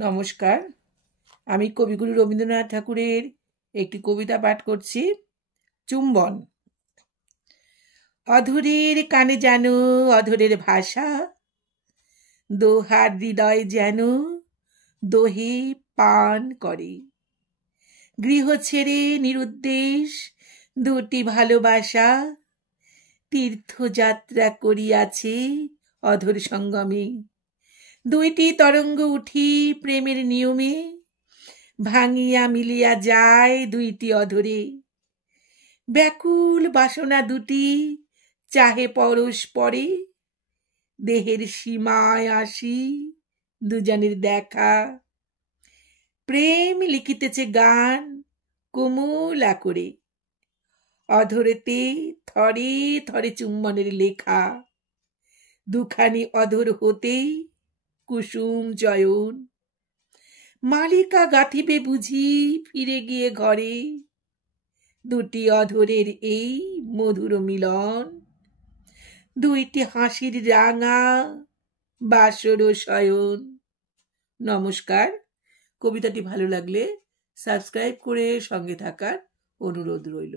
নমস্কার, আমি কবিগুরু রবীন্দ্রনাথ ঠাকুরের একটি কবিতা পাঠ করছি। চুম্বন। অধরের কানে যেন অধরের ভাষা, দোহার হৃদয় যেন দোহে পান করে। গৃহ ছেড়ে নিরুদ্দেশ দুটি ভালোবাসা, তীর্থযাত্রা করিয়াছে অধর সঙ্গমে। দুইটি তরঙ্গ উঠি প্রেমের নিয়মে, ভাঙিয়া মিলিয়া যায় দুইটি অধরে। ব্যাকুল বাসনা দুটি চাহে পরস্পরে, দেহের সীমায় আসি দুজনের দেখা। প্রেম লিখিতেছে গান কোমলা করে, অধরেতে থরে থরে চুম্বনের লেখা। দুখানি অধর হতেই কুসুম চয়ন, মালিকা গাঁথিবে বুঝি ফিরে গিয়ে ঘরে। দুটি অধরের এই মধুর মিলন, দুইটি হাসির রাঙা বাসর শয়ন। নমস্কার। কবিতাটি ভালো লাগলে সাবস্ক্রাইব করে সঙ্গে থাকার অনুরোধ রইল।